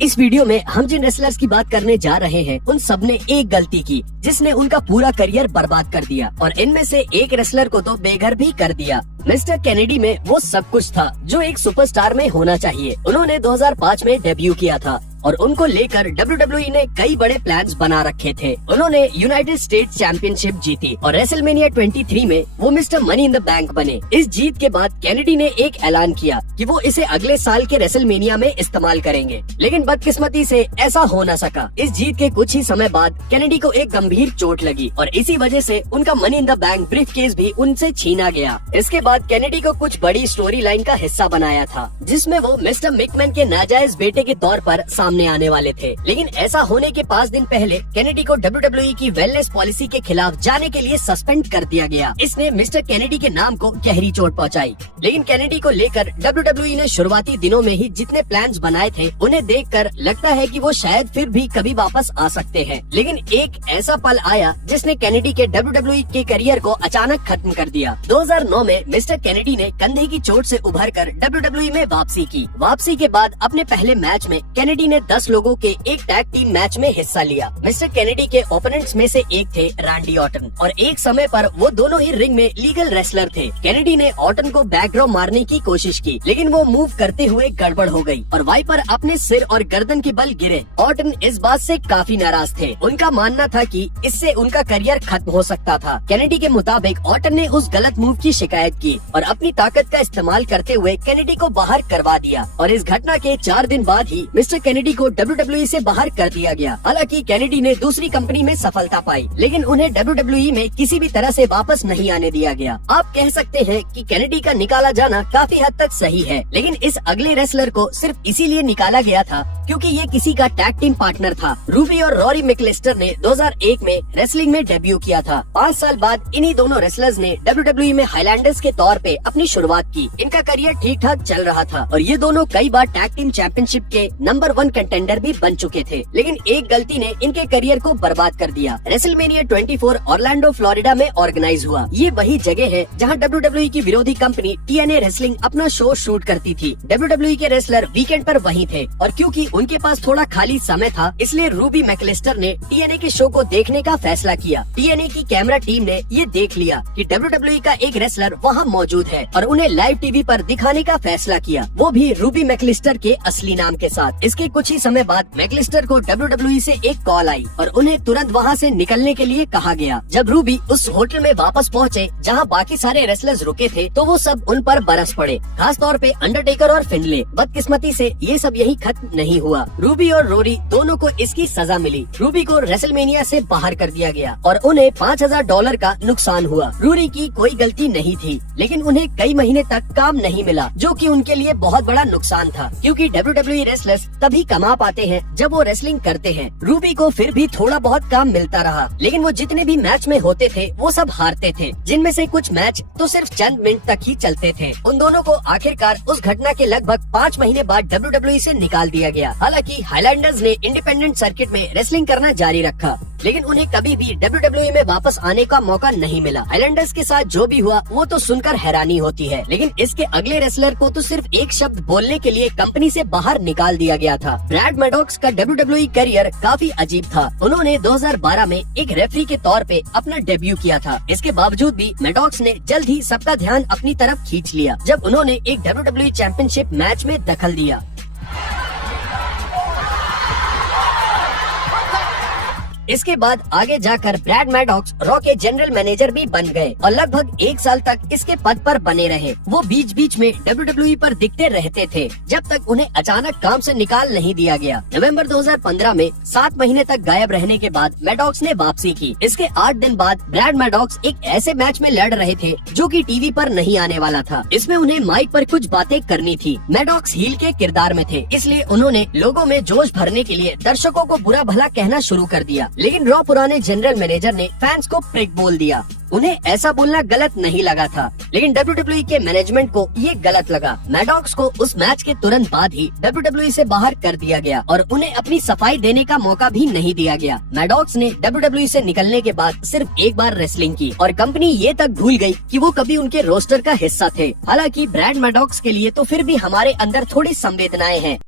इस वीडियो में हम जिन रेसलर्स की बात करने जा रहे हैं उन सब ने एक गलती की जिसने उनका पूरा करियर बर्बाद कर दिया और इनमें से एक रेसलर को तो बेघर भी कर दिया। मिस्टर केनेडी में वो सब कुछ था जो एक सुपरस्टार में होना चाहिए। उन्होंने 2005 में डेब्यू किया था और उनको लेकर WWE ने कई बड़े प्लान्स बना रखे थे। उन्होंने यूनाइटेड स्टेट्स चैंपियनशिप जीती और रेसलमेनिया 23 में वो mister money in the bank बने। इस जीत के बाद केनेडी ने एक ऐलान किया कि वो इसे अगले साल के रेसलमेनिया में इस्तेमाल करेंगे, लेकिन बदकिस्मती से ऐसा हो न सका। इस जीत के कुछ ही समय बाद केनेडी को एक गंभीर चोट लगी और इसी वजह से उनका money in the bank briefcase भी उनसे छीना गया। इसके बाद केनेडी को कुछ बड़ी स्टोरी लाइन का हिस्सा बनाया था जिसमें वो मिस्टर मिकमैन के नाजायज बेटे के तौर पर सामने आने वाले थे, लेकिन ऐसा होने के 5 दिन पहले केनेडी को WWE की वेलनेस पॉलिसी के खिलाफ जाने के लिए सस्पेंड कर दिया गया। इसने मिस्टर केनेडी के नाम को गहरी चोट पहुंचाई, लेकिन केनेडी को लेकर WWE ने शुरुआती दिनों में ही जितने प्लान्स बनाए थे उन्हें देखकर लगता है कि वो शायद फिर भी कभी वापस आ सकते हैं। लेकिन एक ऐसा पल आया जिसने केनेडी के WWE के करियर को अचानक खत्म कर दिया। 2009 में मिस्टर केनेडी ने कंधे की चोट से उभरकर WWE में वापसी की। वापसी के बाद अपने पहले मैच में केनेडी ने 10 लोगों के एक टैग टीम मैच में हिस्सा लिया। मिस्टर केनेडी के ओपोनेंट्स में से एक थे रैंडी ऑर्टन और एक समय पर वो दोनों ही रिंग में लीगल रेसलर थे। केनेडी ने ऑर्टन को बैकड्रॉ मारने की कोशिश की, लेकिन वो मूव करते हुए गड़बड़ हो गई और वाइपर अपने सिर और गर्दन के बल गिरे। ऑर्टन इस बात से काफी नाराज थे। उनका मानना था कि इससे उनका करियर खत्म हो सकता था। केनेडी के मुताबिक ऑर्टन ने उस गलत मूव की शिकायत की और अपनी ताकत का इस्तेमाल करते हुए केनेडी को बाहर करवा दिया और इस घटना के 4 दिन बाद ही मिस्टर केनेडी को WWE से बाहर कर दिया गया। हालांकि केनेडी ने दूसरी कंपनी में सफलता पाई, लेकिन उन्हें WWE में किसी भी तरह से वापस नहीं आने दिया गया। आप कह सकते हैं कि केनेडी का निकाला जाना काफी हद तक सही है, लेकिन इस अगले रेसलर को सिर्फ इसीलिए निकाला गया था क्योंकि ये किसी का टैग टीम पार्टनर था। रूबी और रॉरी मैकलिस्टर ने 2001 में रेसलिंग में डेब्यू किया था। 5 साल बाद इन्हीं दोनों रेसलर्स ने WWE में हाईलैंडर्स के तौर पे अपनी शुरुआत की। इनका करियर ठीक ठाक चल रहा था और ये दोनों कई बार टैग टीम चैंपियनशिप के नंबर 1 कंटेंडर भी बन चुके थे, लेकिन एक गलती ने इनके करियर को बर्बाद कर दिया। रेसलमेनिया 24 ऑरलैंडो फ्लोरिडा में ऑर्गेनाइज हुआ। ये वही जगह है जहां WWE की विरोधी कंपनी TNA रेसलिंग अपना शो शूट करती थी। WWE के रेसलर वीकेंड पर वहीं थे और क्योंकि उनके पास थोड़ा खाली समय था, इसलिए रूबी मैकलिस्टर ने TNA के शो को देखने का फैसला किया। TNA की कैमरा टीम ने ये देख लिया कि WWE का एक रेसलर वहाँ मौजूद है और उन्हें लाइव टीवी पर दिखाने का फैसला किया, वो भी रूबी मैकलिस्टर के असली नाम के साथ। इसके कुछ ही समय बाद मैकलिस्टर को WWE से एक कॉल आई और उन्हें तुरंत वहाँ से निकलने के लिए कहा गया। जब रूबी उस होटल में वापस पहुँचे जहाँ बाकी सारे रेसलर्स रुके थे, तो वो सब उन पर बरस पड़े, खास तौर पे अंडरटेकर और फिनले। बदकिस्मती से ये सब यही खत्म नहीं हुआ। रूबी और रोरी दोनों को इसकी सजा मिली। रूबी को रेसलमेनिया से बाहर कर दिया गया और उन्हें $5000 का नुकसान हुआ। रूरी की कोई गलती नहीं थी, लेकिन उन्हें कई महीने तक काम नहीं मिला, जो कि उनके लिए बहुत बड़ा नुकसान था क्योंकि WWE रेसलर्स तभी कमा पाते हैं जब वो रेसलिंग करते हैं। रूबी को फिर भी थोड़ा बहुत काम मिलता रहा, लेकिन वो जितने भी मैच में होते थे वो सब हारते थे, जिनमें से कुछ मैच तो सिर्फ चंद मिनट तक ही चलते थे। उन दोनों को आखिरकार उस घटना के लगभग 5 महीने बाद WWE से निकाल दिया गया। हालांकि हाईलैंडर्स ने इंडिपेंडेंट सर्किट में रेसलिंग करना जारी रखा, लेकिन उन्हें कभी भी WWE में वापस आने का मौका नहीं मिला। हाईलैंडर्स के साथ जो भी हुआ वो तो सुनकर हैरानी होती है, लेकिन इसके अगले रेसलर को तो सिर्फ एक शब्द बोलने के लिए कंपनी से बाहर निकाल दिया गया था। ब्रैड मैडॉक्स का WWE करियर काफी अजीब था। उन्होंने 2012 में एक रेफरी के तौर पे अपना डेब्यू किया था। इसके बावजूद भी मैडॉक्स ने जल्द ही सबका ध्यान अपनी तरफ खींच लिया जब उन्होंने एक WWE चैंपियनशिप मैच में दखल दिया। इसके बाद आगे जाकर ब्रैड मैडॉक्स रॉ के जनरल मैनेजर भी बन गए और लगभग 1 साल तक इसके पद पर बने रहे। वो बीच बीच में WWE पर दिखते रहते थे जब तक उन्हें अचानक काम से निकाल नहीं दिया गया। नवंबर 2015 में 7 महीने तक गायब रहने के बाद मैडॉक्स ने वापसी की। इसके 8 दिन बाद ब्रैड मैडॉक्स एक ऐसे मैच में लड़ रहे थे जो कि टीवी पर नहीं आने वाला था। इसमें उन्हें माइक पर कुछ बातें करनी थी। मैडॉक्स हील के किरदार में थे, इसलिए उन्होंने लोगों में जोश भरने के लिए दर्शकों को बुरा भला कहना शुरू कर दिया, लेकिन रॉ पुराने जनरल मैनेजर ने फैंस को प्रिक बोल दिया। उन्हें ऐसा बोलना गलत नहीं लगा था, लेकिन WWE के मैनेजमेंट को ये गलत लगा। मैडॉक्स को उस मैच के तुरंत बाद ही WWE से बाहर कर दिया गया और उन्हें अपनी सफाई देने का मौका भी नहीं दिया गया। मैडॉक्स ने WWE से निकलने के बाद सिर्फ एक बार रेसलिंग की और कंपनी ये तक भूल गई कि वो कभी उनके रोस्टर का हिस्सा थे। हालांकि ब्रैड मैडॉक्स के लिए तो फिर भी हमारे अंदर थोड़ी संवेदनाएं हैं।